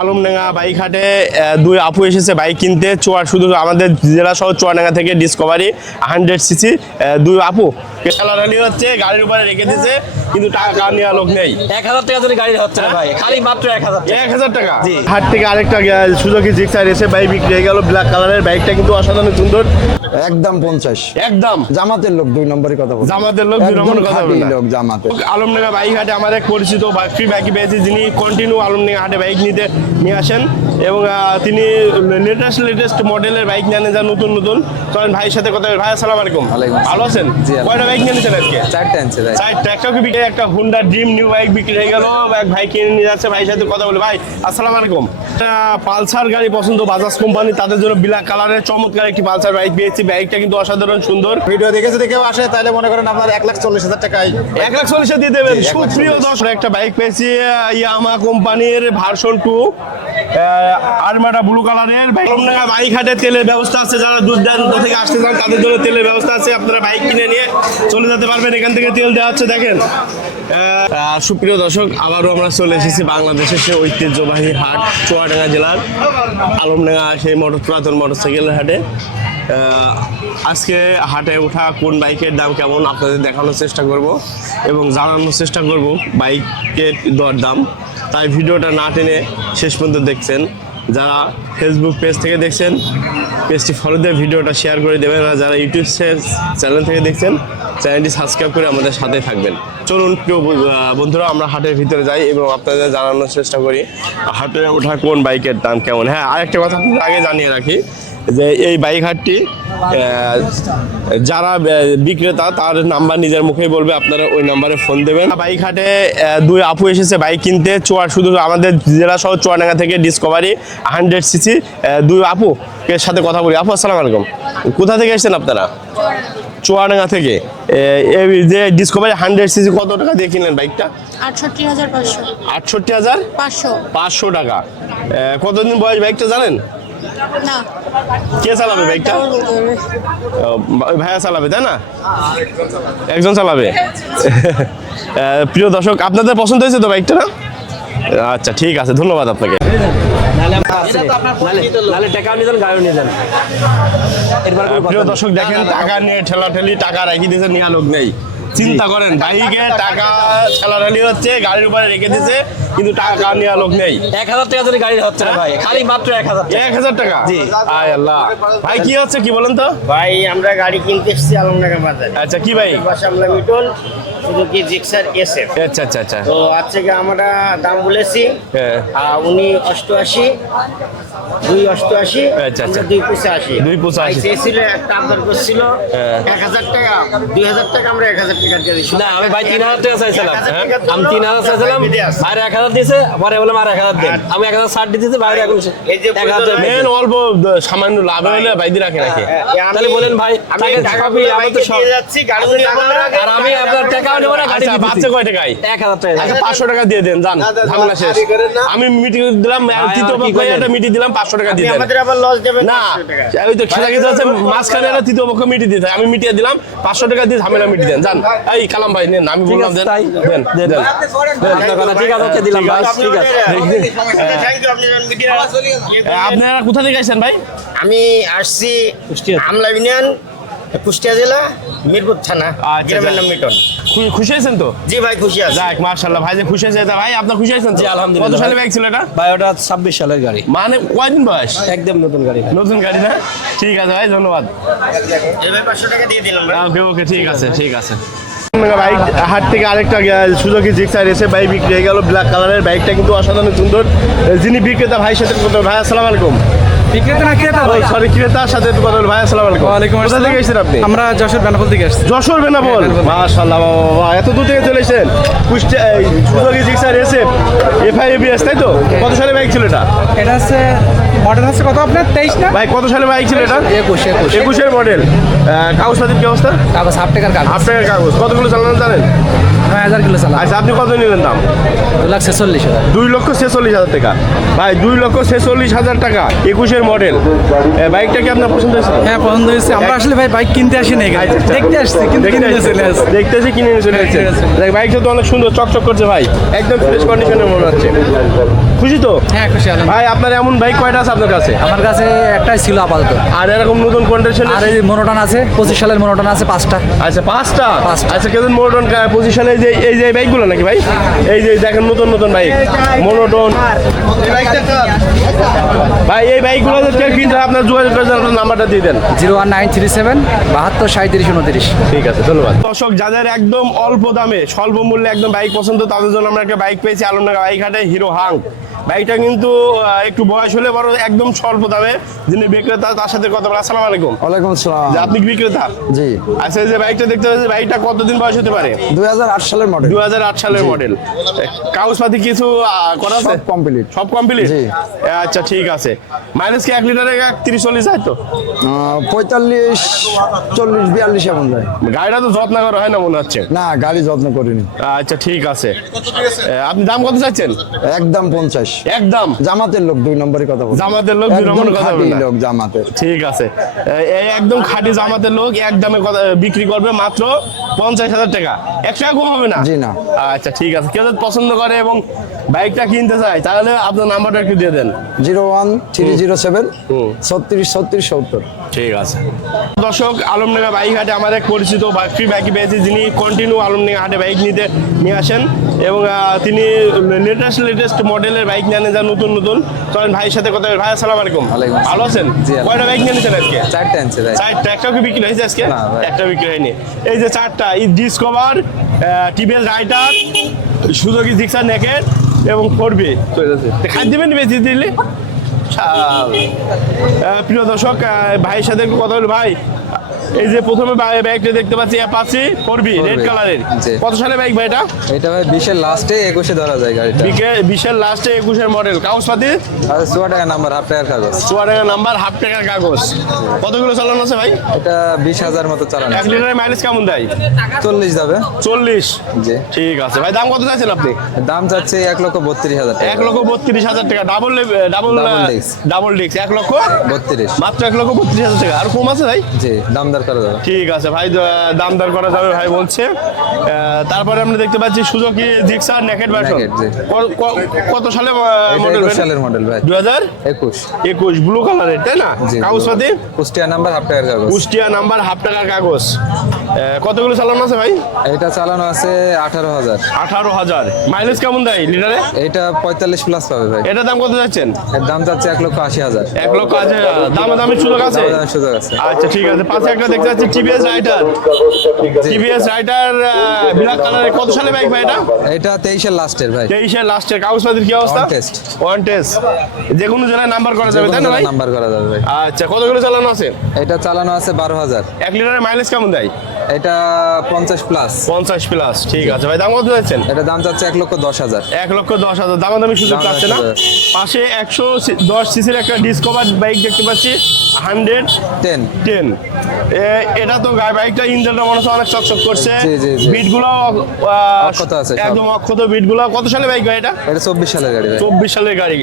Alamdanga bike হাটে দুই আপু এসেছে বাইক কিনতে। শুধু আমাদের জেলা শহর চুয়াডাঙ্গা থেকে ডিসকভারি 100cc দুই আপু চালানি হচ্ছে, গাড়ির উপরে রেখে দিয়েছে, কিন্তু টাকা নেওয়া লোক নেই। 1000 টাকা ধরে গাড়ি হচ্ছে না ভাই, খালি মাত্র 1000 টাকা। হাট থেকে আরেকটা সুজুকি জিক্সার এসে বাইক বিক্রি হয়ে গেল, ব্ল্যাক কালারের। বাইকটা কিন্তু অসাধারণ সুন্দর। একদম 50। একদম জামাতের লোক 2 নম্বরের কথা বল। জামাতের লোক 2 নম্বরের কথা বল। লোক জামাতের। আলমডাঙ্গা বাইক হাটে আমার এক পরিচিত বাইকি পেয়েছি, যিনি কন্টিনিউ আলমডাঙ্গা হাটে বাইক নিয়ে আসেন এবং তিনি লেটেস্ট মডেলের বাইক নিয়ে আনেন, যা নতুন। চলেন ভাইয়ের সাথে কথা বলি। ভাই আসসালামু আলাইকুম। ভালো আছেন? কয়টা বাইক নিয়ে নিয়েছেন আজকে? 4টা আনছে ভাই। 4টা। একটা হুন্ডা ড্রিম নিউ বাইক বিক্রি হয়ে গেল, এক ভাই কিনে নিয়ে যাচ্ছে। ভাইয়ের সাথে কথা বলি। ভাই আসসালামু আলাইকুম। পালসার গাড়ি পছন্দ, বাজাজ কোম্পানি, তাদের জন্য ব্ল্যাক কালারের চমৎকার একটি পালসার বাইক পেয়েছি। বাইকটা কিন্তু অসাধারণ সুন্দর। ভিডিও দেখে কেউ আসে তাহলে মনে করেন আপনার 1,40,000 টাকায় 1,40,000 দিয়ে দেবেন। সুপ্রিয় দর্শক, একটা বাইক পেয়েছি ইয়ামা কোম্পানির ভার্সন 2 আরমাডা ব্লু কালারের। বাইক হাটে তেলের ব্যবস্থা আছে, যারা দূর দূরান্ত থেকে আসতে চান তাদের জন্য তেলের ব্যবস্থা আছে। আপনারা বাইক কিনে নিয়ে চলে যেতে পারবেন, এখান থেকে তেল দেওয়া হচ্ছে। দেখেন সুপ্রিয় দর্শক, আবারও আমরা চলে এসেছি বাংলাদেশের সেই ঐতিহ্যবাহী হাট চুয়াডাঙ্গা জেলার আলমডাঙ্গা সেই পুরাতন মোটরসাইকেলের হাটে। আজকে হাটে ওঠা কোন বাইকের দাম কেমন আপনাদের দেখানোর চেষ্টা করব এবং জানানোর চেষ্টা করব বাইকের দরদাম। তাই ভিডিওটা না টেনে শেষ পর্যন্ত দেখছেন। যারা ফেসবুক পেজ থেকে দেখছেন, পেজটি ফলো দিয়ে ভিডিওটা শেয়ার করে দেবেন, আর যারা ইউটিউব চ্যানেল থেকে দেখছেন চ্যানেলটি সাবস্ক্রাইব করে আমাদের সাথে থাকবেন। চলুন প্রিয় বন্ধুরা, আমরা হাটের ভিতরে যাই এবং আপনাদের জানানোর চেষ্টা করি হাটে ওঠা কোন বাইকের দাম কেমন। হ্যাঁ, আরেকটা কথা আগে জানিয়ে রাখি যে এই বাইক হাটটি যারা বিক্রেতা তার নাম্বার নিজের মুখেই বলবে, আপনারা ওই নাম্বারে ফোন দেবেন। বাইক হাটে দুই আপু এসেছে বাইক কিনতে। শুধু আমাদের জেলা শহর চুয়াডাঙ্গা থেকে ডিসকভারি 100cc দুই আপু এর সাথে কথা বলি। আপু আসসালামু আলাইকুম। কোথা থেকে এসেছেন আপনারা? চুয়াডাঙ্গা থেকে। এই যে ডিসকভারি 100cc কত টাকা দিয়ে কিনলেন বাইকটা? 68,500। 68,500 টাকা। কতদিন বয়স বাইকটা জানেন? না। কে চালাবে বাইকটা? ভাইয়া চালাবে, তাই না? একজন চালাবে। প্রিয় দর্শক, আপনাদের পছন্দ হয়েছে তো বাইকটা? না, আচ্ছা ঠিক আছে, ধন্যবাদ আপনাকে। প্রিয় দর্শক দেখেন, টাকা নিয়ে ঠেলাঠেলি, টাকা রেখে দিয়েছে, নেওয়া লোক নেই। চিন্তা করেন, বাইকে টাকা ঠেলাঠেলি হচ্ছে, গাড়ির উপরে রেখে দিয়েছে, কিন্তু টাকা নেওয়া লোক নেই। 1000 টাকা ধরে গাড়ি হচ্ছে না ভাই, খালি মাত্র 1000 টাকা। জি আয় আল্লাহ। ভাই কি হচ্ছে কি বলেন তো? ভাই আমরা গাড়ি কিনতে এসেছি আলমডাঙ্গা বাজারে। আচ্ছা, কি বাইক? আমরা মিটল সুজুকি জিক্সার SF। আচ্ছা। তো আজকে আমরা দাম বলেছি, উনি 88, 288, আচ্ছা। 285। 285 চেয়েছিল, একটা আবদার করছিল 1000 টাকা, 2000 টাকা, আমরা 1000 টাকা দিয়ে দিচ্ছি। না, আমি ভাই 3000 টাকা চাইছিলাম। আমি 3000 চাইছিলাম, ভাইরে 1000 দিয়েছে, পরে বললাম আর 1000 দেন। আমি 1060 দিতেছি, ভাইরে এখন এই যে 1000 মেন অল্প সামান্য লাভ হলে বাইদি রাখে। তাহলে বলেন ভাই, টাকা আমি তো সব যাচ্ছি গাড়ি আর আমি আপনার টাকাও নেব না, গাড়ি আচ্ছা, বাচ্চা কয় টাকায়? 1000 টাকা। আচ্ছা, 500 টাকা দিয়ে দেন, জান, ঝামেলা শেষ। আমি মিটি দিলাম, তৃতীয় পক্ষে একটা মিটি দিলাম, 500 টাকা দিয়ে দেন। আমাদের আবার লস দেবেন না, 500 টাকা। ওই তো খেলা গেছে আছে, মাঝখানে একটা তৃতীয় পক্ষ মিটি দিতে, আমি মিটিয়ে দিলাম, 500 টাকা দিয়ে ঝামেলা মিটি দেন, জান। এই কালাম ভাই নেন, আমি বললাম দেন। আপনার কথা ঠিক আছে, ওকে দিলাম ভাই, ঠিক আছে। আপনারা কোথা থেকে আসছেন ভাই? আমি আসছি আমলা ইউনিয়ন, কুষ্টিয়া জেলা, মিরপুর থানা, গ্রামের নাম মিটন। খুশি হয়েছেন তো? জি ভাই, খুশি আছি। যাক মাশাআল্লাহ, ভাই যে খুশি হয়েছে। ভাই আপনার খুশি হয়েছেন? জি আলহামদুলিল্লাহ। কত সালে বাইক ছিল এটা? ভাই ওটা 26 সালের গাড়ি। মানে কয়দিন বয়স? একদম নতুন গাড়ি। নতুন গাড়ি না? ঠিক আছে ভাই, ধন্যবাদ। এই ভাই 500 টাকা দিয়ে দিলাম। ওকে, ঠিক আছে। বাইক হাট থেকে আরেকটা সুজুকি জিক্সার এসে বাইক বিক্রি হয়ে গেল, ব্ল্যাক কালারের। বাইকটা কিন্তু অসাধারণ সুন্দর। যিনি বিক্রেতা ভাইয়ের সাথে কথা বল। ভাই আসসালামু আলাইকুম। বিক্রেতা না ক্রেতা? সরি, ক্রেতার সাথে কথা বল। ভাই আসসালামু আলাইকুম। ওয়ালাইকুম কোথা আসসালাম। থেকে এসেছেন আপনি? আমরা যশোর বেনাপোল থেকে আসছি। যশোর বেনাপোল, মাশাআল্লাহ, বাবা এত দূর থেকে চলে এসেছেন। কুষ্টিয়া সুজুকি জিক্সার এসে FI ABS, তাই তো? কত সালে বাইক ছিল এটা? এটা হচ্ছে মডেল হচ্ছে কত আপনার? 23 না ভাই কত সালে বাইক ছিল এটা? 21 মডেল। কাগজপাতির কি অবস্থা? কাগজ হাফ টাকার কাগজ। হাফ টাকার কাগজ। কতগুলো চালানো জানেন? 9000 কিলো চালা। আচ্ছা, আপনি কত নিলেন দাম? 2,46,000। 2,46,000 টাকা। ভাই 2,46,000 টাকা, 21 মডেল। বাইকটা কি আপনার পছন্দ হয়েছে? হ্যাঁ, পছন্দ হয়েছে। আমরা আসলে ভাই বাইক কিনতে আসি না, দেখতে আসছি, কিন্তু কিনতে চলে আসছি। দেখতে এসে কিনে নিয়ে চলে আসছে। বাইকটা তো অনেক সুন্দর, চকচক করছে ভাই, একদম ফ্রেশ কন্ডিশনের মনে হচ্ছে। খুশি তো? হ্যাঁ খুশি আলম। ভাই আপনার এমন বাইক কয়টা আছে আপনার কাছে? আমার কাছে একটাই ছিল আপাতত। আর এরকম নতুন কন্ডিশন? আর এই মনোটন আছে, 25 সালের মনোটন আছে 5টা। আচ্ছা, পাঁচটা। পাঁচটা। আচ্ছা, কেমন মোটন পজিশন? এই যে বাইকগুলো নাকি ভাই? এই যে দেখেন নতুন নতুন বাইক মোনোটন। ভাই এই বাইকগুলো কেউ কিনতে হয় আপনার যোগাযোগ করে আপনার নাম্বারটা দিয়ে দেন। 01937 72 37 29। ঠিক আছে, ধন্যবাদ। দর্শক, যাদের একদম অল্প দামে স্বল্প মূল্যে একদম বাইক পছন্দ, তাদের জন্য আমরা একটা বাইক পেয়েছি আলমডাঙ্গা বাইক হাটে, হিরো হাঙ্ক। বাইকটা কিন্তু একটু বয়স হলে বড়, একদম স্বল্প দামে। যিনি বিক্রেতা তার সাথে কথা বলা। আসসালামু আলাইকুম। ওয়ালাইকুম আসসালাম। যে আপনি কি বিক্রেতা? জি। আচ্ছা, এই যে বাইকটা দেখতে পাচ্ছি, বাইকটা কতদিন বয়স হতে পারে? 2008 সালের মডেল। 2008 সালের মডেল। কাগজপাতি কিছু করা আছে? সব কমপ্লিট। সব কমপ্লিট? জি। আচ্ছা, ঠিক আছে। মাইলেজ কি 1 লিটারে 30-40 যায় তো? 45 40 42 এমন যায়। গাড়িটা তো যত্ন করা হয় না মনে হচ্ছে। না, গাড়ি যত্ন করিনি। আচ্ছা, ঠিক আছে। আপনি দাম কত চাচ্ছেন? একদম 50। একদম জামাতের লোক 2 নম্বরের কথা বল। জামাতের লোক 2 নম্বরের কথা বলে না। লোক জামাতের। ঠিক আছে। এই একদম খাঁটি জামাতের লোক একদমে কথা বিক্রি করবে মাত্র 50,000 টাকা। 1 টাকা কম হবে না? জি না। আচ্ছা, ঠিক আছে। কেউ যদি পছন্দ করে এবং বাইকটা কিনতে চায় তাহলে আপনার নাম্বারটা একটু দিয়ে দেন। 01307 36 36 70। ঠিক আছে। দর্শক, আলমডাঙ্গা বাইক হাটে আমার এক পরিচিত ফ্রি বাইক পেয়েছি, যিনি কন্টিনিউ আলমডাঙ্গা হাটে বাইক নিয়ে আসেন এবং তিনি লেটেস্ট মডেলের বাইক নিয়ে আনেন, যা নতুন নতুন। চলেন ভাইয়ের সাথে কথা বলি। ভাই আসসালামু আলাইকুম। ওয়ালাইকুম আসসালাম। ভালো আছেন? জি, কয়টা বাইক নিয়ে নিয়েছেন আজকে? 4টা আনছে ভাই। 4টা। একটাও কি বিক্রি হয়েছে আজকে? না ভাই। একটা বিক্রি হয়নি। এই যে 4টা, এই discover, TVS writer, Suzuki Gixxer naked এবং 4B খাই দিবেন বেশি দিলে। প্রিয় দর্শক, ভাইয়ের সাথে একটু কথা বলি। ভাই, এই যে প্রথমে বাইকটা দেখতে পাচ্ছি অ্যাপাচি 4B রেড কালারের, জি। কত সালে বাইক ভাই এটা? এটা ভাই 20 এর লাস্টে 21 এ ধরা যায় গাড়িটা। 20-এর লাস্টে 21-এর মডেল। কাগজপাতি আর 100 টাকা নাম্বার, হাফ টাকার কাগজ। 4 নাম্বার, হাফ টাকার কাগজ। কতগুলো চালানো আছে ভাই? এটা 20,000 মতো চালানো 1 আছে। লিটারের মাইলেজ কেমন দেয়? 40 যাবে। 40। জি। ঠিক আছে ভাই। দাম কত চাইছেন আপনি? দাম চাচ্ছে 1,32,000 টাকা। 1,32,000 টাকা। Double disc. Double disc 1,32,000। 32। মাত্র 1,32,000 টাকা। আর কম আছে ভাই? জি, দামদার করা যাবে। ঠিক আছে ভাই, দাম দর করা যাবে ভাই বলছে। তারপরে আমরা দেখতে পাচ্ছি Suzuki Gixxer naked version. Naked, জি। কত সালে এটা মডেল? 21 সালের মডেল ভাই। 2021 ব্লু কালারের, তাই না? জি। কাগজপাতি কুষ্টিয়া নাম্বার, হাফ টাকার কাগজ। কুষ্টিয়া নাম্বার, হাফ টাকার কাগজ। কতগুলো চালানো আছে ভাই? এটা চালানো আছে 18,000। 18,000। মাইলেজ কেমন দেয় লিটারে? এটা 45 প্লাস পাবে ভাই। এটার দাম কত যাচ্ছেন? এর দাম চাচ্ছে 1,80,000। 1,80,000। দামের সুযোগ আছে? দামের সুযোগ আছে। আচ্ছা, ঠিক আছে। পাশে একটা দেখতে পাচ্ছি TVS writer. TVS writer black কালারের, কত সালে বাইক ভাই এটা? এটা 23 এর লাস্টের ভাই। 23-এর লাস্টের। কাগজপাতির কি অবস্থা? On test। One test. যে কোনো জেলায় নাম্বার করা যাবে, তাই না ভাই? নাম্বার করা যাবে ভাই। আচ্ছা, কতগুলো চালানো আছে? এটা চালানো আছে 12,000। 1 লিটারের মাইলেজ কেমন দেয়? এটা 50 প্লাস। 50 প্লাস। ঠিক আছে ভাই। দাম কত যাচ্ছেন? এটা দাম চাচ্ছে 1,10,000। 1,10,000। দামাদামি সুযোগ দামাদামি পাচ্ছে না? সুযোগ। পাশে 110 সিসির একটা ডিসকভার বাইক দেখতে পাচ্ছি, 110। 10। এটা তো বাইকটা ইঞ্জিনটা মনে হচ্ছে অনেক চকচক করছে। জি, জি, জি। বিটগুলো অক্ষত আছে সব। একদম অক্ষত বিটগুলো। কত সালে বাইক ভাই এটা? এটা 24 সালের গাড়ি ভাই। 24 সালের গাড়ি।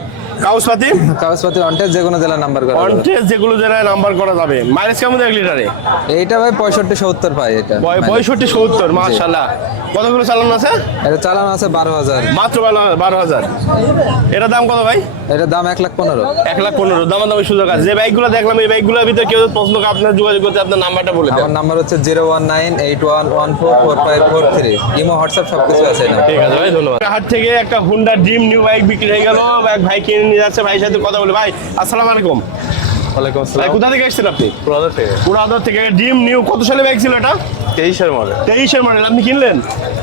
কাগজপাতি কাগজপাতি অনটেজ, যে কোনো জেলা নাম্বার করা যাবে। অনটেজ যেগুলো জেলায় নাম্বার করা যাবে। মাইলেজ কেমন দেয় 1 লিটারে? এইটা ভাই 65-70 পাই এটা। 65-70। মাশাআল্লাহ। কতগুলো চালানো আছে? এটা চালানো আছে 12,000। মাত্র 12,000। এটার দাম কত ভাই? এটার দাম 1,15,000। 1,15,000। দামাদামি সুযোগ আছে। যে বাইকগুলো দেখলাম, এই বাইকগুলোর ভিতরে কেউ যদি পছন্দ করে আপনার যোগাযোগ করতে, আপনার নাম্বারটা বলে দেন। আমার নাম্বার হচ্ছে 01981144543। ইমো, হোয়াটসঅ্যাপ সবকিছু আছে এটা। ঠিক আছে ভাই, ধন্যবাদ। হাট থেকে একটা হুন্ডা ড্রিম নিউ বাইক বিক্রি হয়ে গেল। এক ভাই কিনে নিয়ে যাচ্ছে, ভাইয়ের সাথে কথা বলে। ভাই আসসালামু আলাইকুম। ওয়ালাইকুম ভাই আসসালাম। কোথা থেকে এসেছেন আপনি? পুরাদা থেকে। পুরাদর থেকে। ড্রিম নিউ কত সালে বাইক ছিল এটা? 23-এর মডেল। 23-এর মডেল। আপনি কিনলেন?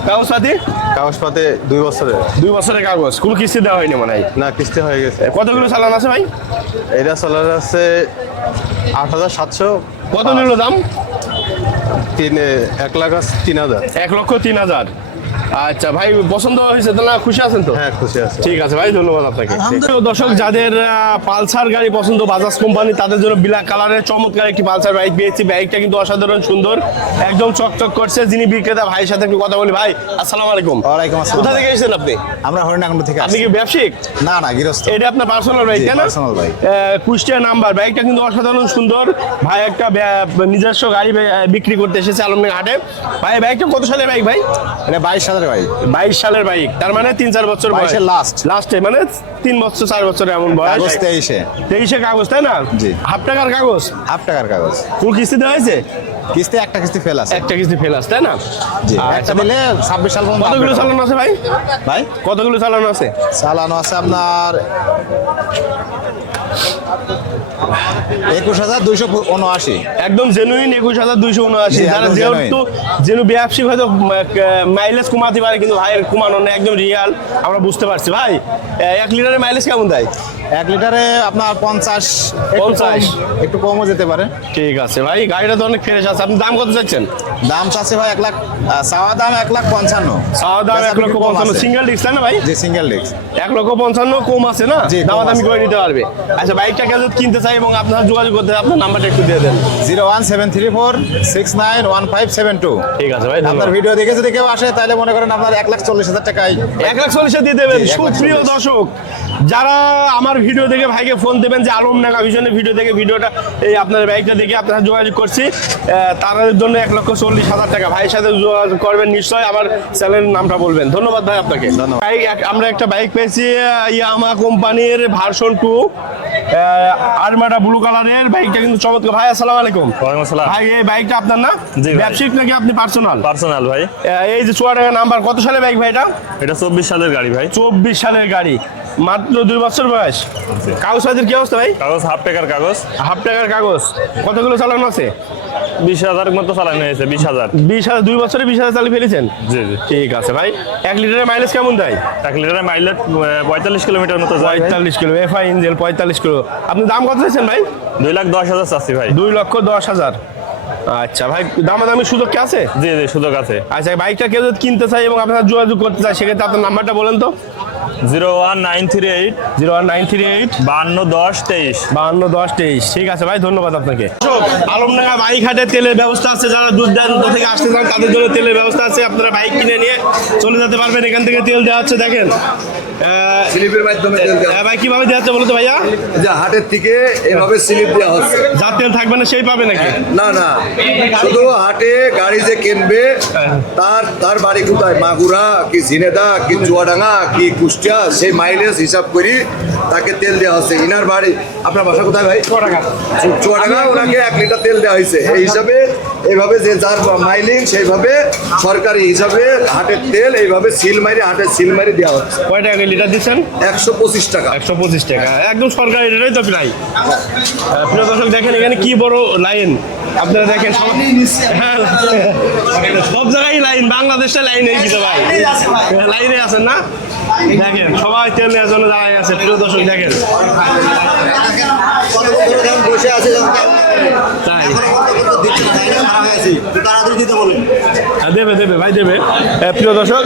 কাগজপাতি? কাগজপাতে 2 বছরের। 2 বছরের কাগজ। কোনো কিস্তি দেওয়া হয়নি মনে হয়। না, কিস্তি হয়ে গেছে। কতগুলো চালান আছে ভাই? এটা চালানো আছে 8,700। কত নিল দাম? 1,03,000। 1,03,000। আচ্ছা ভাই, পছন্দ হয়েছে তো না? খুশি আছেন তো? হ্যাঁ, খুশি আছে। ঠিক আছে ভাই, ধন্যবাদ আপনাকে। দর্শক, যাদের পালসার গাড়ি পছন্দ, বাজাজ কোম্পানি, তাদের জন্য ব্ল্যাক কালারের চমৎকার একটি পালসার বাইক পেয়েছি। বাইকটা কিন্তু অসাধারণ সুন্দর, একদম চকচক করছে। যিনি বিক্রেতা, ভাইয়ের সাথে একটু কথা বলি। ভাই আসসালামু আলাইকুম। ওয়ালাইকুম আসসালাম। কোথা থেকে এসেছেন আপনি? আমরা হরিণাকুণ্ড থেকে আপনি আসছি। কি ব্যবসায়িক? না না, গৃহস্থ। এটা আপনার পার্সোনাল বাইক, জি, তাই না? personal bike। কুষ্টিয়া নাম্বার। বাইকটা কিন্তু অসাধারণ সুন্দর। ভাই একটা নিজস্ব গাড়ি বিক্রি করতে এসেছে আলমডাঙ্গা হাটে। ভাই বাইকটা কত সালের বাইক ভাই? এটা 22 সালের সালের ভাই। 22 সালের বাইক, তার মানে 3-4 বছর বয়স। 22 এর last। লাস্টে মানে 3 বছর 4 বছর এমন বয়স। কাগজ 23-এ। 23-এ কাগজ, তাই না? জি। হাফ টাকার কাগজ। হাফ টাকার কাগজ। ফুল কিস্তি দেওয়া হয়েছে? কিস্তি একটা কিস্তি ফেল আছে। একটা কিস্তি ফেল আছে, তাই না? জি, আচ্ছা, একটা দিলে 26 সাল পর্যন্ত কতগুলো update হবে। চালানো আছে ভাই? ভাই কতগুলো চালানো আছে? চালানো আছে আপনার 21,279। একদম জেনুইন 21,279। জি, যারা একদম যেহেতু যেহেতু ব্যবসায়িক হয়তো মাইলেজ কমাতে পারে, কিন্তু ভাইয়ের কমানো না, একদম রিয়াল, আমরা বুঝতে পারছি। ভাই 1 লিটারের মাইলেজ কেমন দেয়? 1 লিটারে আপনার 50 একটু কমও যেতে পারে। ঠিক আছে ভাই, গাড়িটা তো অনেক ফ্রেশ আছে। আপনি দাম কত চাচ্ছেন? দাম চাচ্ছে ভাই 1 লাখ, চাওয়া দাম 1,55,000। চাওয়া দাম 1,55,000, সিঙ্গেল ডিস্ক, তাই না ভাই? জি, সিঙ্গেল ডিস্ক। 1,55,000 কম আছে না? জি, কম দামাদামি আছে। করে নিতে পারবে। আচ্ছা, বাইকটা কেউ যদি কিনতে চাই এবং আপনার যোগাযোগ করতে চাই, আপনার নাম্বারটা একটু দিয়ে দেন। 01734691572। ঠিক আছে ভাই, আপনার ধন্যবাদ। ভিডিও দেখে যদি কেউ আসে তাহলে মনে করেন আপনার 1,40,000 টাকায় 1,40,000 দিয়ে দেবেন। জি, 1,40,000 সুপ্রিয় দর্শক, যারা আমার ভিডিও দেখে ভাইকে ফোন দেবেন যে আলমডাঙ্গা ভিশনের ভিডিও দেখে ভিডিওটা এই আপনার বাইকটা দেখে আপনারা যোগাযোগ করছি, তাদের জন্য 1,40,000 টাকা। ভাইয়ের সাথে যোগাযোগ করবেন নিশ্চয়ই, আমার চ্যানেলের নামটা বলবেন। ধন্যবাদ ভাই আপনাকে। ভাই আমরা একটা বাইক পেয়েছি ইয়ামা কোম্পানির ভার্সন 2 আরমাডা ব্লু কালারের। বাইকটা কিন্তু চমৎকার। ভাই আসসালামু আলাইকুম। ওয়ালাইকুম আসসালাম। ভাই এই বাইকটা আপনার না? জি ভাই। ব্যবসায়িক নাকি আপনি পার্সোনাল? পার্সোনাল ভাই। এই যে চুয়াডাঙ্গা নাম্বার, কত সালে বাইক ভাই এটা? এটা 24 সালের গাড়ি ভাই। 24 সালের গাড়ি, মাত্র 2 বছর বয়স। কাগজ ফাজের কি অবস্থা ভাই? কাগজ হাফ টাকার কাগজ। হাফ টাকার কাগজ। কতগুলো চালানো আছে? 20,000 মতো চালানো হয়েছে। 20,000। 20,000, 2 বছরে 20,000 চালিয়ে ফেলেছেন? জি জি। ঠিক আছে ভাই। 1 লিটারের মাইলেজ কেমন দেয়? 1 লিটারের মাইলেজ 45 কিলোমিটার মতো যায় ভাই। 45 কিলো, এফআই ইঞ্জিন 45 কিলো। আপনি দাম কত চাইছেন ভাই? 2,10,000 চাচ্ছি ভাই। 2,10,000। আচ্ছা ভাই, দামাদামি সুযোগ কি আছে? জি জি, সুযোগ আছে। আচ্ছা, বাইকটা কেউ যদি কিনতে চাই এবং আপনার যোগাযোগ করতে চাই, সেক্ষেত্রে আপনার নাম্বারটা বলেন তো। 01938 01938 521023। 521023। ঠিক আছে ভাই, ধন্যবাদ আপনাকে। আলমডাঙ্গা বাইক হাটে তেলের ব্যবস্থা আছে। যারা দূর দূরান্ত থেকে আসতে চান তাদের জন্য তেলের ব্যবস্থা আছে। আপনারা বাইক কিনে নিয়ে চলে যেতে পারবেন। এখান থেকে তেল দেওয়া হচ্ছে, দেখেন। স্লিপের মাধ্যমে তেল দেওয়া ভাই কিভাবে দেওয়া হচ্ছে বলো তো ভাইয়া? যে হাটের থেকে এভাবে স্লিপ দেওয়া হচ্ছে। যার তেল থাকবে না সেই পাবে নাকি? না না, শুধু হাটে গাড়ি যে কিনবে তার বাড়ি কোথায়, মাগুরা কি ঝিনেদা কি চুয়াডাঙ্গা কি কুষ্টিয়া, সেই মাইলেজ হিসাব করি তাকে তেল দেওয়া হচ্ছে। ইনার বাড়ি, আপনার বাসা কোথায় ভাই? চুয়াডাঙ্গা। ওনাকে 1 লিটার তেল দেওয়া হয়েছে। এই হিসাবে এইভাবে যে যার মাইলিং সেইভাবে সরকারি হিসাবে হাটের তেল এইভাবে সিল মারি, হাটের সিল মারি দেওয়া হচ্ছে। কয় টাকা লিটার দিচ্ছেন? 125 টাকা। 125 টাকা, একদম সরকারি রেটেই তো প্রায়। প্রিয় দর্শক দেখেন, এখানে কি বড় লাইন আপনারা দেখেন। হ্যাঁ, সব জায়গায় লাইন, বাংলাদেশে লাইন এই কিন্তু ভাই, লাইনে আছেন না? দেখেন সবাই তেল নেওয়ার জন্য দাঁড়ায় আছে। প্রিয় দর্শক দেখেন, বসে আছে তাই দেবে দেবে ভাই দেবে। প্রিয় দর্শক